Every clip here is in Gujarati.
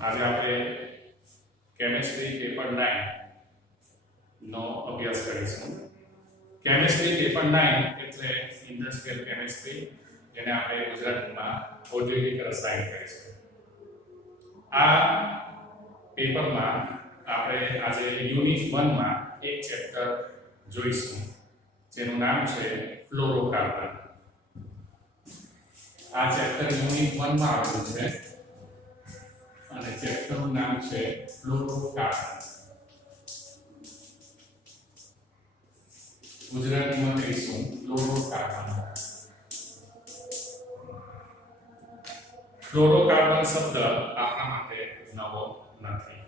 આજે આપણે કેમિસ્ટ્રી પેપર 9 નો અભ્યાસ કરીશું. કેમિસ્ટ્રી પેપર 9 એટલે ઇન્ડસ્ટ્રીયલ કેમિસ્ટ્રી, જેને આપણે ગુજરાતીમાં ઔદ્યોગિક રસાયણ કહીશું. આ પેપરમાં આપણે આજે યુનિટ 1 માં એક ચેપ્ટર જોઈશું, જેનું નામ છે ફ્લોરોકાર્બન. આ ચેપ્ટર યુનિટ 1 માં આવેલું છે અને ચેપ્ટરનું નામ છે ફ્લોરોકાર્બન. ગુજરાતીમાં કહીશું ફ્લોરોકાર્બન. ફ્લોરોકાર્બન શબ્દ આપણા માટે નવો નથી.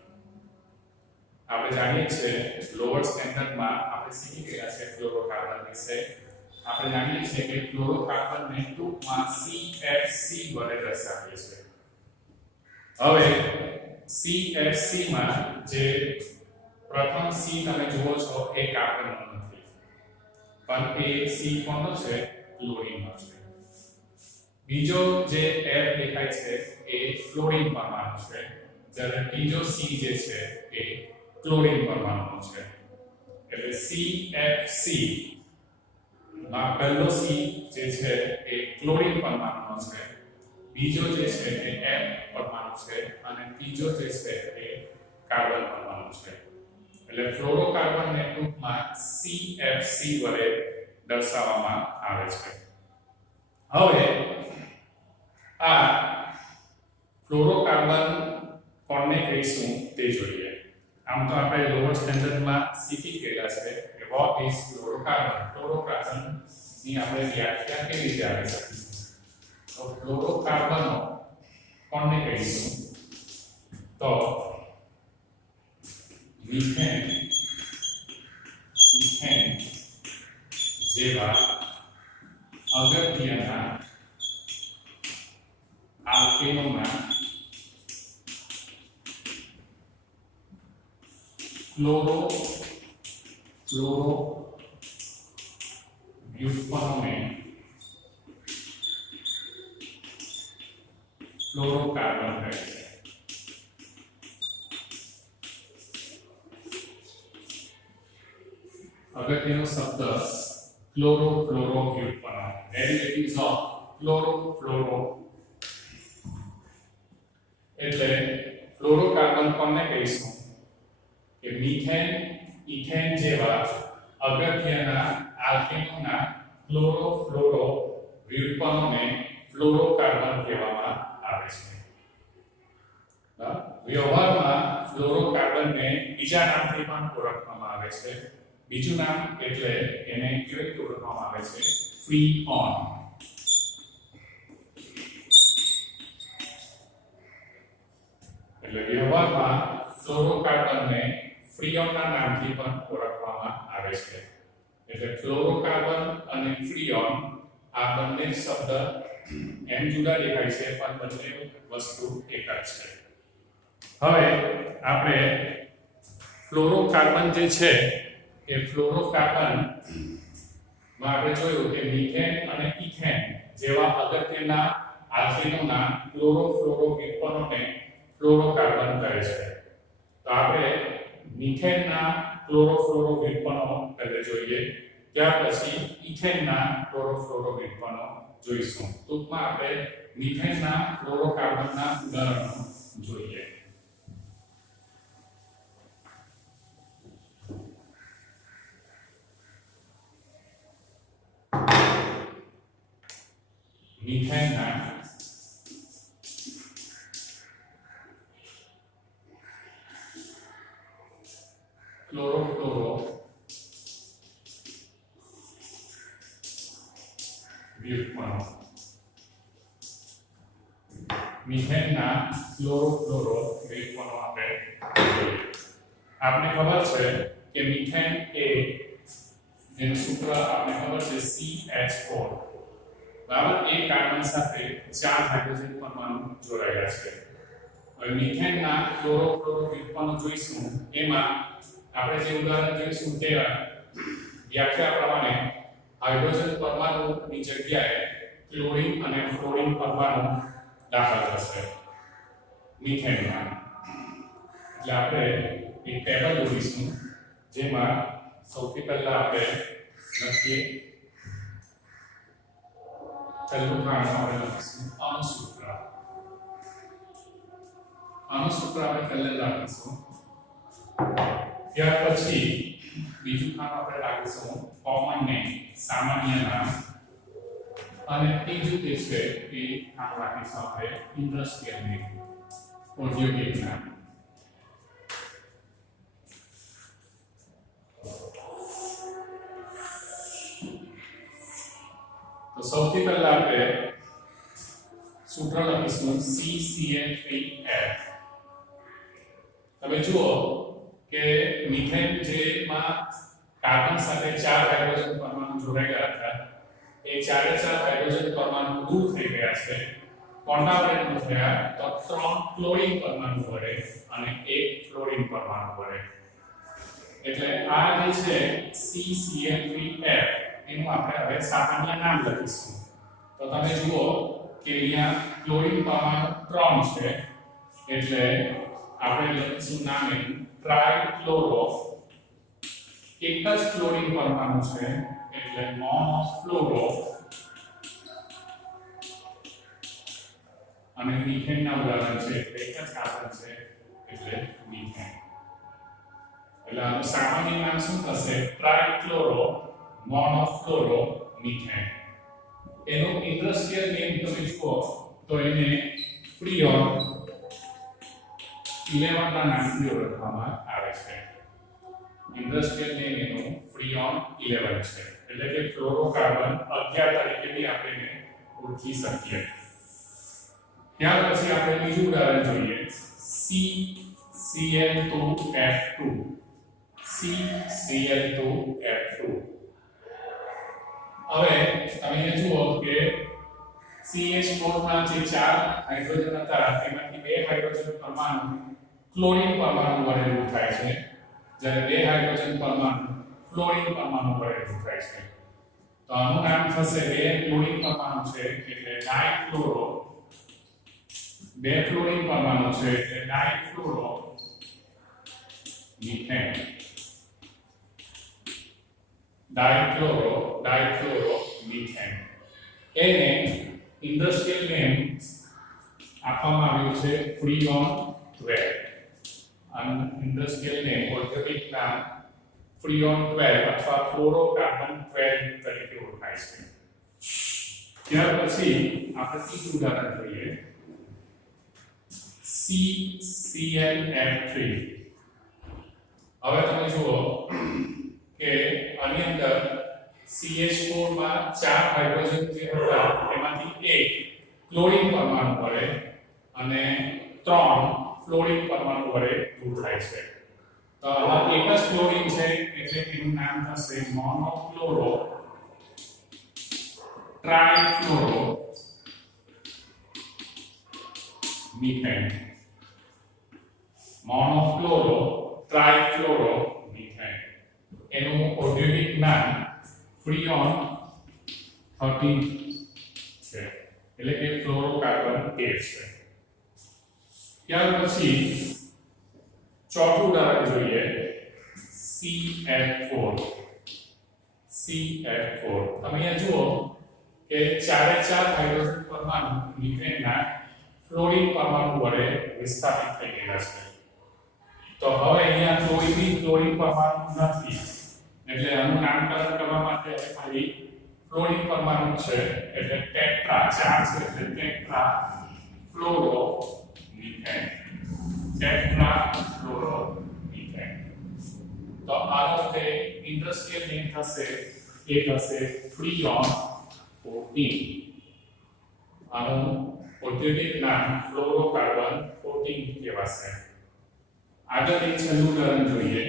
આપણે જાણીએ છીએ લોઅર સ્ટેન્ડર્ડમાં આપણે શીખી ગયા છે ફ્લોરોકાર્બન વિશે. આપણે જાણીએ છીએ કે ફ્લોરોકાર્બનને ટૂંકમાં CFC વડે દર્શાવીએ છીએ. હવે CFC માં જે પ્રથમ C તમે જુઓ છો એ કાર્બનનો નથી, પણ એ C કોનો છે? ક્લોરીનનો છે. બીજો જે F દેખાય છે એ ફ્લોરીન પરમાણુ છે, જ્યારે ત્રીજો C જે છે એ ક્લોરીન પરમાણુ છે. એટલે CFC માં પહેલો C જે છે એ ક્લોરીન પરમાણુનો છે, બીજો જે છે એ F પરમાણુ છે અને ત્રીજો જે છે એ કાર્બન પરમાણુ છે. એટલે ફ્લોરોકાર્બનને ટૂંકમાં CFC વડે દર્શાવવામાં આવે છે. હવે આ ફ્લોરોકાર્બન કોને કહીશું તે જોઈએ. આમ તો આપણે લોઅર સ્ટેન્ડર્ડમાં શીખી ગયા છે કે વોટ ઇઝ ફ્લોરોકાર્બન. ફ્લોરોકાર્બન ની આપણે વ્યાખ્યા કેવી રીતે આપી શકીએ? તો ફ્લોરોકાર્બનો કોને કહીશું? તો મિથેન જેવા અગત્યના આલ્કેનોના ફ્લોરો વ્યુત્પન્નોને ફ્લોરોકાર્બન કહે છે. અગત્યનો શબ્દ ફ્લોરો વ્યુત્પન્ન, ડેરિવેટિવ્સ ઓફ ફ્લોરો. એટલે ફ્લોરોકાર્બન કોને કહીશું? કે મિથેન, ઇથેન જેવા અગત્યના આલ્કેનોના ફ્લોરો વ્યુત્પન્નોને ફ્લોરોકાર્બન કહેવામાં આવે છે. વ્યવહારમાં ફ્લોરોકાર્બનને બીજા નામથી પણ ઓળખવામાં આવે છે. બીજું નામ એટલે એને કેવી રીતે ઓળખવામાં આવે છે? ફ્રીઓન. એટલે વ્યવહારમાં ફ્લોરોકાર્બનને ફ્રીઓનના નામથી પણ ઓળખવામાં આવે છે. એટલે ફ્લોરોકાર્બન અને ફ્રીઓન આ બંને શબ્દ એમ જુદા દેખાય છે, પણ બંને વસ્તુ એક જ છે. હવે આપણે ફ્લોરોકાર્બન જે છે એ ફ્લોરોકાર્બન માં આપણે જોયું કે મિથેન અને ઇથેન જેવા અગત્યના આલ્કેનોના ફ્લોરો વ્યુત્પન્નોને ફ્લોરોકાર્બન કહે છે. તો આપણે મિથેનના ફ્લોરો વ્યુત્પન્નો પહેલા જોઈએ, ત્યાર પછી ઇથેનના ફ્લોરો વ્યુત્પન્નો જોઈશું. ટૂંકમાં આપણે મિથેનના ફ્લોરોકાર્બનના ઉદાહરણો જોઈએ. મિથેનના ફ્લોરો વ્યુત્પન્નો. મિથેનના ફ્લોરો વ્યુત્પન્નો આપણે ખબર છે કે મિથેન એ જેનું સૂત્ર આપણે ખબર છે CH4, બરાબર. એ કાર્બન સાથે 4 હાઇડ્રોજન પરમાણુ જોડાયેલા છે. હવે મિથેનના ફ્લોરો વ્યુત્પન્નો જોઈશું. એમાં આપણે જે ઉદાહરણ જોઈશું તે વ્યાખ્યા પ્રમાણે હાઇડ્રોજન પરમાણુની જગ્યાએ ક્લોરીન અને ફ્લોરીન પરમાણુ દાખલ થશે. મિથેનમાં. એટલે આપણે એક ટેબલ દોરીશું જેમાં સૌથી પહેલા આપણે લખીએ પહેલું કારણ આપણે લખીશું અણુસૂત્ર. અણુસૂત્ર આપણે પહેલા લખીશું. ત્યાર પછી બીજું નામ આપણે રાખીશું કોમન નેમ, સામાન્ય નામ. અને ત્રીજું જે છે એ નામ રાખીશું આપણે ઇન્ડસ્ટ્રીયલ નેમ, ઔદ્યોગિક નામ. તો સૌથી પહેલા આપણે સૂત્ર લખીશું CCl3F. તમે જુઓ કે મિથેન જેમાં કાર્બન સાથે 4 હાઇડ્રોજન પરમાણુ જોડાયેલા હતા એ 4 હાઇડ્રોજન પરમાણુ દૂર થઈ ગયા છે. કોના વડે દૂર થયા? તો 3 ક્લોરીન પરમાણુ વડે અને 1 ફ્લોરીન પરમાણુ વડે. એટલે આ જે છે CCl3F એનું આપણે હવે સામાન્ય નામ લખીશું. તો તમે જુઓ કે અહીંયા ક્લોરીન પરમાણુ 3 છે એટલે આપણે લખીશું નામ એનું ટ્રાઇક્લોરો. એક જ ક્લોરીન પરમાણુ છે એટલે મોનોફ્લોરો. અને મિથેનના ઉદાહરણ છે એક જ કાર્બન છે એટલે મિથેન. એટલે આનું સામાન્ય નામ શું થશે? ટ્રાઇક્લોરો મોનોફ્લોરો મિથેન. એનું ઇન્ડસ્ટ્રીયલ નેમ તમે જુઓ તો એને ફ્રીઓન 11 ના નામથી ઓળખવામાં આવે છે. ઇન્ડસ્ટ્રીયલ નેમ એનું ફ્રીઓન 11 છે. એટલે કે ફ્લોરોકાર્બન 11 તરીકે બી આપણે ઓળખી શકીએ. ત્યાર પછી આપણે બીજું ઉદાહરણ જોઈએ CCl2F2. CCl2F2. હવે તમે જુઓ કે CH4 માં જે 4 હાઇડ્રોજન હતા તેમાંથી 2 હાઇડ્રોજન પરમાણુ ક્લોરીન પરમાણુ વડે દૂર થાય છે જ્યારે 2 હાઇડ્રોજન પરમાણુ ફ્લોરીન પરમાણુ વડે દૂર થાય છે. તો આનું નામ થશે 2 ક્લોરીન પરમાણુ છે એટલે ડાઇક્લોરો. 2 ફ્લોરીન પરમાણુ છે એટલે ડાઇફ્લોરો મિથેન. ડાઇફ્લોરો મિથેન. એને ઇન્ડસ્ટ્રીયલ નેમ આપવામાં આવ્યું છે ફ્રીઓન 12. અને ઇન્ડસ્ટ્રીયલ નેમ ઔદ્યોગિક નામ ફ્રીઓન 12 અથવા ફ્લોરોકાર્બન 12 તરીકે ઓળખાય છે. ત્યાર પછી આપણે ત્રીજું ઉદાહરણ જોઈએ CClF3. હવે તમે જુઓ કે આની અંદર CH4 માં 4 હાઇડ્રોજન જે હતા તેમાંથી 1 ક્લોરીન પરમાણુ વડે અને 3 ફ્લોરીન પરમાણુ વડે દૂર થાય છે. તો આ એક જ ક્લોરીન છે એટલે એનું નામ થશે મોનોક્લોરો ટ્રાઇફ્લોરો મિથેન. મોનોફ્લોરો ટ્રાઇફ્લોરો મિથેન. એનું ઔદ્યોગિક નામ ફ્રીઓન 13 છે એટલે કે ફ્લોરોકાર્બન 13 છે. ત્યાર પછી ચોથું ઉદાહરણ જોઈએ CF4. CF4 તમે અહીંયા જુઓ કે 4 હાઇડ્રોજન પરમાણુ મિથેનના ફ્લોરીન પરમાણુ વડે વિસ્થાપિત થઈ ગયા છે. તો હવે અહીંયા કોઈ બી ક્લોરીન પરમાણુ નથી એટલે આનું નામકરણ કરવા માટે ખાલી ફ્લોરીન પરમાણુ છે એટલે ટેટ્રા 4 છે એટલે tetra fluoro methane. Tetra fluoro methane. તો આનો જે ઇન્ડસ્ટ્રીયલ નેમ થશે એ થશે ફ્રીઓન 14. આનું ઔદ્યોગિક નામ ફ્લોરોકાર્બન 14 કહેવાશે. આગળ એક છેલ્લું ઉદાહરણ જોઈએ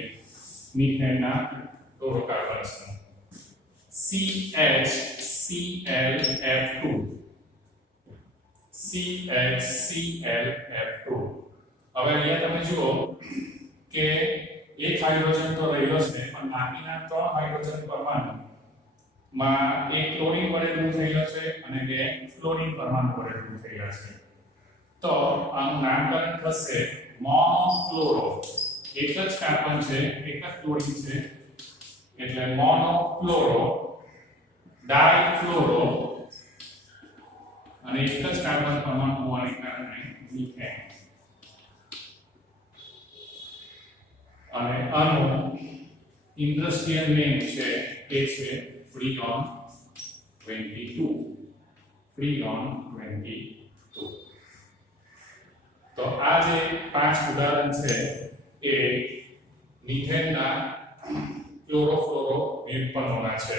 મિથેનના ફ્લોરોકાર્બન્સનું CHClF2. CHClF2. હવે અહીંયા તમે જુઓ કે એક હાઇડ્રોજન તો રહેલો છે પણ બાકીના 3 હાઇડ્રોજન પરમાણુ માં એક ક્લોરીન વડે દૂર થયેલો છે અને 2 ફ્લોરીન પરમાણુ વડે દૂર થયેલા છે. તો આનું નામકરણ થશે મોનોક્લોરો. એક જ કાર્બન છે, એક જ ક્લોરીન છે એટલે મોનોક્લોરો, ડાયફ્લોરો અને એક જ કાર્બન પરમાણુ હોવાને કારણે મિથેન. અને આનું ઇન્ડસ્ટ્રીયલ નેમ છે એ છે ફ્રીઓન 22. ફ્રીઓન 22. તો આ જે 5 ઉદાહરણ છે એ મિથેનના ક્લોરોફ્લોરો વ્યુત્પન્નોના છે,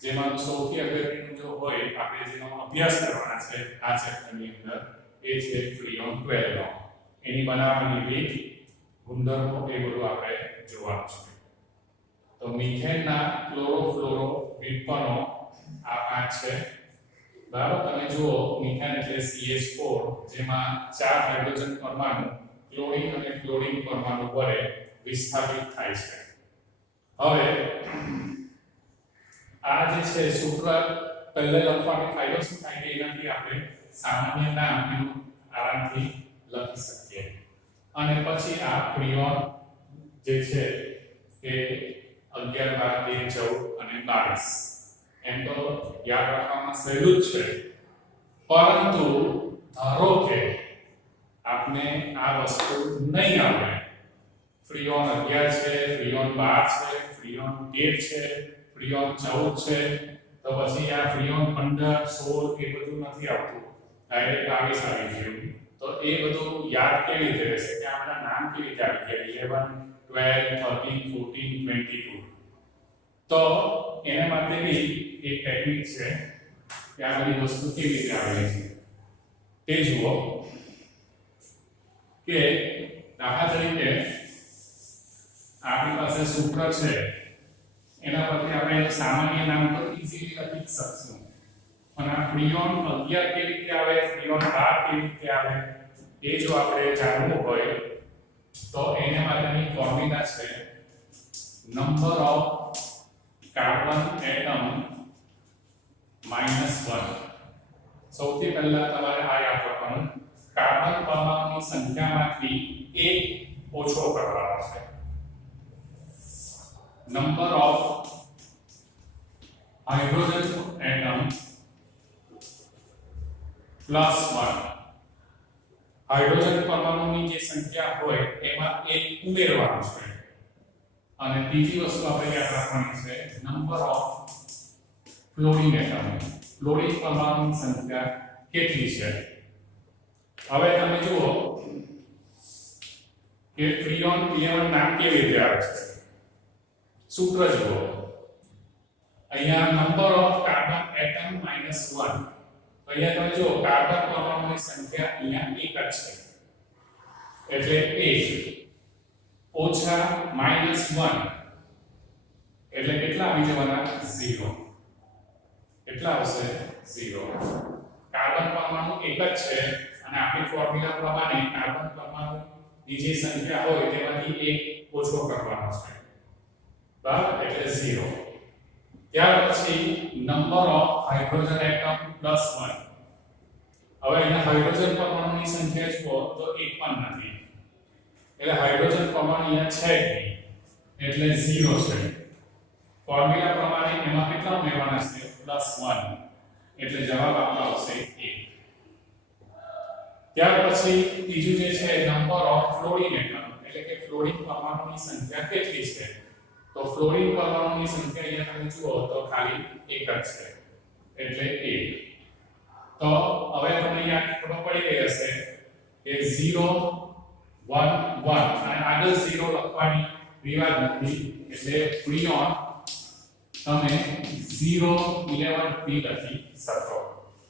જેમાં સૌથી અગત્યનું જો હોય આપણે જેનો અભ્યાસ કરવાના છે આ ચેપ્ટરની અંદર એ છે ફ્રીઓન 12 નો. એની બનાવવાની રીત, ગુણધર્મો એ બધું આપણે જોવાનું છે. તો મિથેનના ક્લોરોફ્લોરો વ્યુત્પન્નો આ 5 છે. બરાબર, તમે જુઓ મિથેન એટલે CH4 જેમાં 4 હાઇડ્રોજન પરમાણુ ક્લોરીન અને ફ્લોરીન પરમાણુ વડે વિસ્થાપિત થાય છે. હવે આ જે છે સૂત્ર પહેલે લખવાનો ફાયદો શું થાય કે એનાથી આપણે સામાન્ય નામ એનું આરામથી લખી શકીએ. અને પછી આ ફ્રીઓન જે છે એ 11, 12, 13, 14 અને 22 એમ તો યાદ રાખવામાં સહેલું જ છે, પરંતુ ધારો કે આપને આ વસ્તુ નહીં આવડે, ફ્રીઓન 11 છે, ફ્રીઓન 12 છે, ફ્રીઓન 13 છે, ફ્રીઓન 14 છે, તો પછી આ ફ્રીઓન 15, 16 એ બધું નથી આવતું, ડાયરેક્ટ 22 આવી ગયું. તો એ બધું યાદ કેવી રીતે રહેશે કે આપણા નામ કેવી રીતે આવી ગયા 11, 12, 13, 14, 22. તો એના માટે બી એક ટેકનિક છે કે આ બધી વસ્તુ કેવી રીતે આવે છે તે જુઓ. કે દાખલા તરીકે આપણી પાસે સૂત્ર છે, એના પરથી આપણે સામાન્ય નામ તો ઈઝીલી લખી શકશું, પણ આ ફ્રીઓન 11 કેવી રીતે આવે, ફ્રીઓન 12 કેવી રીતે આવે એ જો આપણે જાણવું હોય તો એના માટેની ફોર્મ્યુલા છે નંબર ઓફ કાર્બન એટમ -1. સૌથી પહેલા તમારે આ યાદ રાખવાનું, કાર્બન પરમાણુની સંખ્યામાંથી એક ઓછો કરવાનો છે. Number of hydrogen atom +1. Hydrogen પરમાણુની જે સંખ્યા હોય એમાં એક ઉમેરવાનું છે. અને બીજી વસ્તુ આપણે યાદ રાખવાની છે number of fluorine atom. Fluorine પરમાણુની સંખ્યા કેટલી છે. હવે તમે જુઓ કે ફ્રીઓન 11 નામ કેવી રીતે આવે છે. સૂત્ર જુઓ, અહીંયા નંબર ઓફ કાર્બન એટમ -1. અહીંયા તમે જુઓ કાર્બન પરમાણુની સંખ્યા અહીંયા એક જ છે, એટલે 1 ઓછા -1 એટલે કેટલા આવી જવાના 0. કેટલા આવશે 0. કાર્બન પરમાણુ એક જ છે અને આપણી ફોર્મ્યુલા પ્રમાણે કાર્બન પરમાણુની જે સંખ્યા હોય તેમાંથી એક ઓછો કરવાનો છે, બરાબર, એટલે 0. ત્યાર પછી નંબર ઓફ હાઇડ્રોજન એટમ +1. હવે અહીંયા હાઇડ્રોજન પરમાણુની સંખ્યા જુઓ તો એક પણ નથી, એટલે હાઇડ્રોજન પરમાણુ અહીંયા છે જ નહીં, એટલે 0 છે. ફોર્મ્યુલા પ્રમાણે એમાં કેટલા ઉમેરવાના છે +1, એટલે જવાબ આપણો આવશે 1. ત્યાર પછી ત્રીજું જે છે નંબર ઓફ ફ્લોરીન એટમ, એટલે કે ફ્લોરીન પરમાણુની સંખ્યા કેટલી છે. તો ફ્લોરીન પરમાણુની સંખ્યા અહીંયા તમે જુઓ તો ખાલી એક જ છે, એટલે 1. તો હવે તમને અહીંયા ખબર પડી ગઈ હશે કે 0 1 1 અને આગળ 0 લખવાની રિવાજ નથી, એટલે ફ્રીઓન તમે 0 11 બી લખી શકો,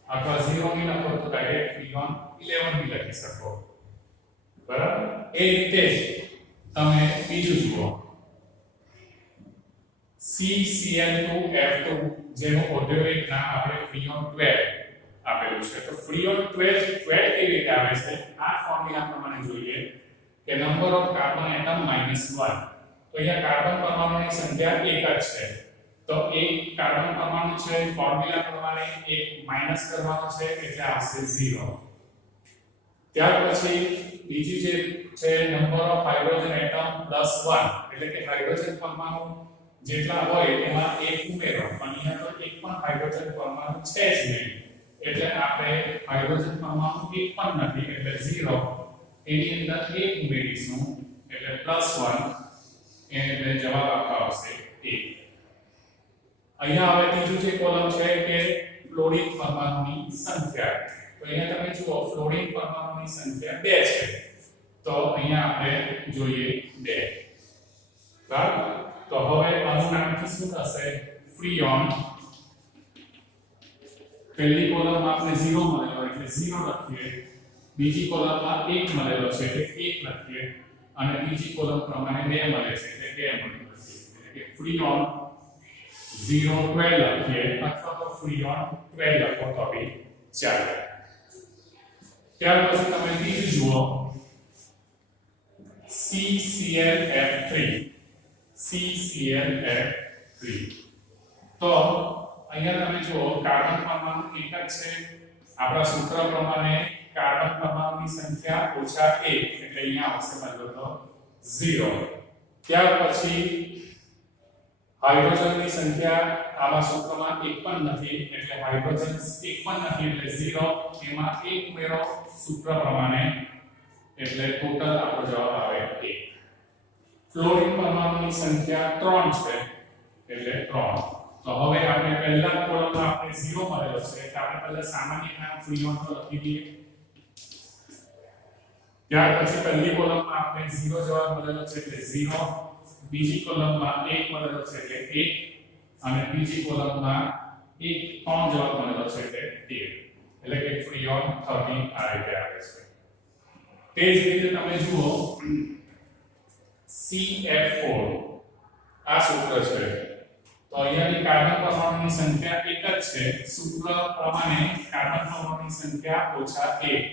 અથવા 0 બી લખો તો ડાયરેક્ટ ફ્રીઓન 11 બી લખી શકો, બરાબર. એ રીતે તમે બીજું જુઓ CCl2F2 જેનું ઔદ્યોગિક નામ આપણે ફ્રીઓન 12 આપેલું છે. તો ફ્રીઓન 12 કેવી રીતે આવે છે આ ફોર્મ્યુલા પ્રમાણે જોઈએ કે નંબર ઓફ કાર્બન એટમ -1. તો અહીંયા કાર્બન પરમાણુની સંખ્યા એક જ છે, તો એક કાર્બન પરમાણુ છે, ફોર્મ્યુલા પ્રમાણે એક માઈનસ કરવાનો છે એટલે આવશે 0. ત્યાર પછી બીજી જે છે નંબર ઓફ હાઇડ્રોજન એટમ +1 એટલે કે હાઇડ્રોજન પરમાણુ જેટલા હોય એમાં એક ઉમેરો પણ અહીંયા તો એક પણ હાઇડ્રોજન પરમાણુ છે જ નહીં એટલે આપણે હાઇડ્રોજન પરમાણુ એક પણ નથી એટલે 0 એની અંદર એક ઉમેરીશું એટલે +1 એટલે જવાબ આપવા આવશે 1 અહીંયા હવે ત્રીજું જે કોલમ છે કે ફ્લોરિન પરમાણુની સંખ્યા તો અહીંયા તમે જુઓ ફ્લોરિન પરમાણુની સંખ્યા 2 છે તો અહીંયા આપણે જોઈએ 2 બરાબર તો હવે આનું નામ શું થશે ફ્રીઓન પહેલી કોલમમાં આપણે 0 મળેલો એટલે 0 લખીએ બીજી કોલમમાં 1 મળેલો છે એટલે 1 લખીએ અને ત્રીજી કોલમ પ્રમાણે 2 મળે છે એટલે 2 મળેલો છે એટલે કે ફ્રીઓન 012 લખીએ અથવા તો ફ્રીઓન 12 લખો તો બી ચાલે ત્યાર પછી તમે ત્રીજું જુઓ CClF3 CClF3 તો અહીંયા તમે જુઓ કાર્બન પરમાણુ એક જ છે આપણા સૂત્ર પ્રમાણે કાર્બન પરમાણુની સંખ્યા -1 એટલે અહીંયા આવશે મતલબ તો 0 ત્યાર પછી હાઇડ્રોજનની સંખ્યા આવા સૂત્રમાં એક પણ નથી એટલે હાઇડ્રોજન એક પણ નથી એટલે 0 એમાં એક ઉમેરો સૂત્ર પ્રમાણે એટલે ટોટલ આપણો જવાબ આવે 1 ફ્લોરિન પરમાણુની સંખ્યા 3 છે એટલે 3 તો હવે આપણે પહેલા કોલમમાં આપણે 0 મળેલો છે એટલે આપણે પહેલા સામાન્ય નામ ફ્રીઓન તો લખી દઈએ ત્યાર પછી પહેલી કોલમમાં આપણે 0 જવાબ મળેલો છે એટલે 0 બીજી કોલમમાં 1 મળેલો છે એટલે 1 અને ત્રીજી કોલમમાં 1 3 જવાબ મળેલો છે એટલે 13 એટલે કે ફ્રીઓન 13 આ રીતે આવે છે તે જ રીતે તમે જુઓ CF4 આ સૂત્ર છે તો અહીંયાની કાર્બન પરમાણુની સંખ્યા એક જ છે સૂત્ર પ્રમાણે કાર્બન પરમાણુની સંખ્યા -1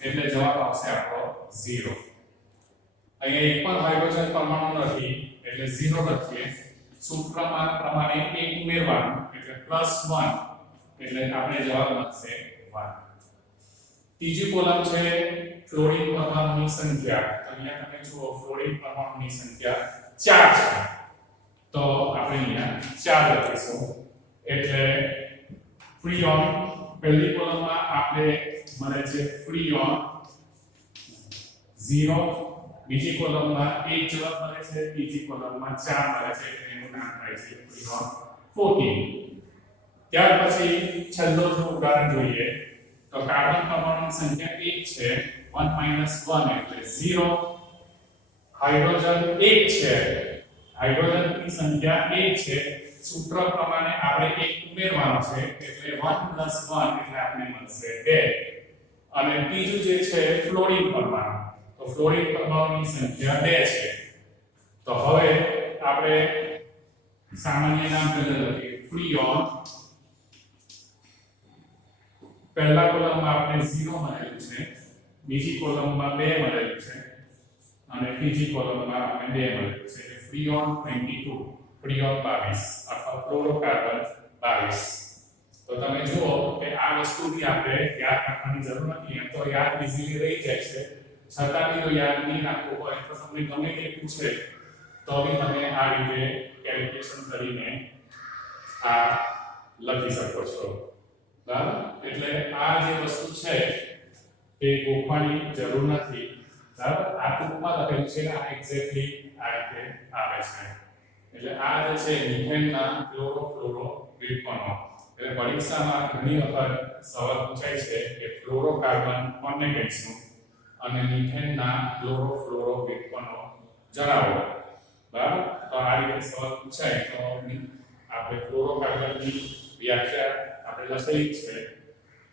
એટલે જવાબ આવશે આપણો 0 અહીંયા એક પણ હાઇડ્રોજન પરમાણુ નથી એટલે 0 લખીએ સૂત્રમાં પ્રમાણે 1 ઉમેરવાનું એટલે +1 એટલે આપણે જવાબ મળશે 1 ત્રીજી કોલમ છે ફ્લોરિન પરમાણુની સંખ્યા તો અહીંયા તમે જુઓ ફ્લોરિન પરમાણુની સંખ્યા 4 છે તો આપણે અહીંયા 4 લખીશું એટલે ફ્રીઓન પહેલી કોલમમાં આપણે મળે છે ફ્રીઓન 0 બીજી કોલમમાં 1 જવાબ મળે છે ત્રીજી કોલમમાં 4 મળે છે એટલે એનું નામ થાય છે ફ્રીઓન 14 ત્યાર પછી છેલ્લો જો ઉદાહરણ જોઈએ તો કાર્બન પરમાણુની સંખ્યા 1 છે 1 1 એટલે 0 હાઇડ્રોજન 1 છે હાઇડ્રોજનની સંખ્યા 1 છે સૂત્ર પ્રમાણે આપણે 1 ઉમેરવાનો છે એટલે 1 + 1 એટલે આપણે મળશે 2 અને ત્રીજું જે છે ફ્લોરિન પરમાણુ તો ફ્લોરિન પરમાણુની સંખ્યા 2 છે તો હવે આપણે સામાન્ય નામ પહેલા લખીએ ફ્રીઓન પહેલા કોલમમાં આપણે 0 મળેલું છે બીજી કોલમમાં 2 મળેલું છે અને ત્રીજી કોલમમાં આપણે 2 મળેલું છે એટલે ફ્રીઓન 22 ફ્રીઓન 22 અથવા ફ્લોરોકાર્બન 22 તો તમે જુઓ કે આ વસ્તુની આપણે યાદ રાખવાની જરૂર નથી એમ તો યાદ ઇઝીલી રહી જાય છે છતાં બી જો યાદ નહીં રાખવું હોય તો તમને ગમે તે પૂછે તો બી તમે આ રીતે કેલ્ક્યુલેશન કરીને આ લખી શકો છો બરાબર એટલે આ જે વસ્તુ છે એ ગોખવાની જરૂર નથી બરાબર આ ટૂંકમાં લખેલું છે આ એક્ઝેક્ટલી આ રીતે આવે છે એટલે આ જે છે મિથેનના ક્લોરોફ્લોરો વિકર્ણો એટલે પરીક્ષામાં ઘણી વખત સવાલ પૂછાય છે કે ફ્લોરોકાર્બન કોને કહીશું અને મિથેનના ક્લોરોફ્લોરો વિકર્ણો જણાવો બરાબર તો આ રીતે સવાલ પૂછાય તો આપણે ફ્લોરોકાર્બનની વ્યાખ્યા આપણે લખેલી છે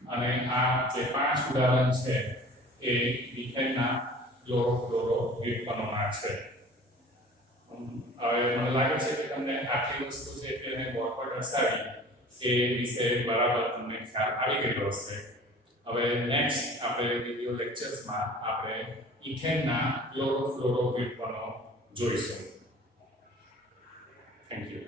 અને આ જે 5 ઉદાહરણ છે એ મિથેનના ક્લોરોફ્લોરો વિકર્ણોના છે હવે મને લાગે છે કે તમને આટલી વસ્તુ છે તેને બોર્ડ પર દર્શાવી એ વિશે બરાબર તમને ખ્યાલ આવી ગયો હશે હવે નેક્સ્ટ આપણે વિડિયો લેક્ચર્સમાં આપણે ઇથેનના ક્લોરોફ્લોરો વિકર્ણો જોઈશું થેન્ક યુ